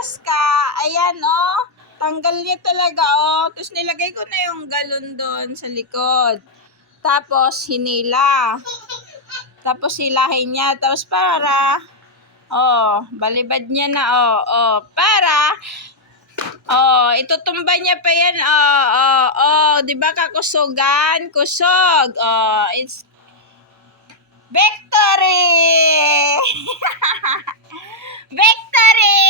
lumabas ka, ayan, oh. Tanggal niya talaga, oh. Tapos nilagay ko na yung galon doon sa likod. Tapos, hinila. Tapos, hilahin niya. Tapos, balibad niya na, para, itutumba niya pa yan, diba kakusugan? Kusog, it's victory! Victory!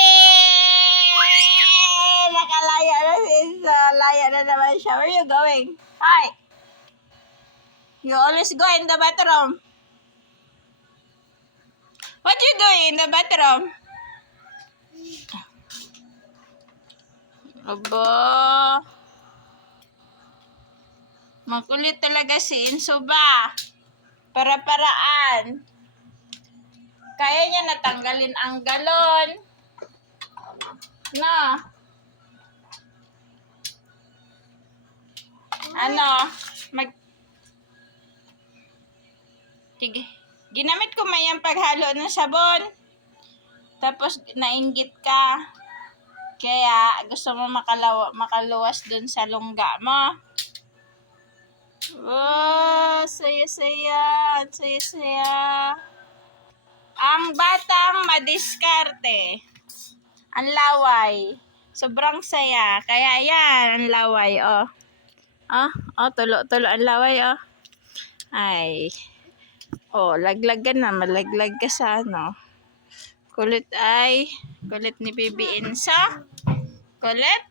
Nakalaya na siya. Laya na naman siya. Where are you going? Hi! You always go in the bathroom. What you doing in the bathroom? Aba. Makulit talaga si Inso ba? Para-paraan. Kaya niya natanggalin ang galon. No. Sige. Ginamit ko mayang paghalo ng sabon. Tapos nainggit ka. Kaya gusto mo makaluwas dun sa lungga mo. Oh, saya-saya. Saya-saya. Ang batang madiskarte. Ang laway. Sobrang saya. Kaya yan, ang laway, oh. Tulo-tulo ang laway, oh. Ay. Laglag ka na. Malaglag ka sa ano. Kulit ni Bibi Insa. Kulit.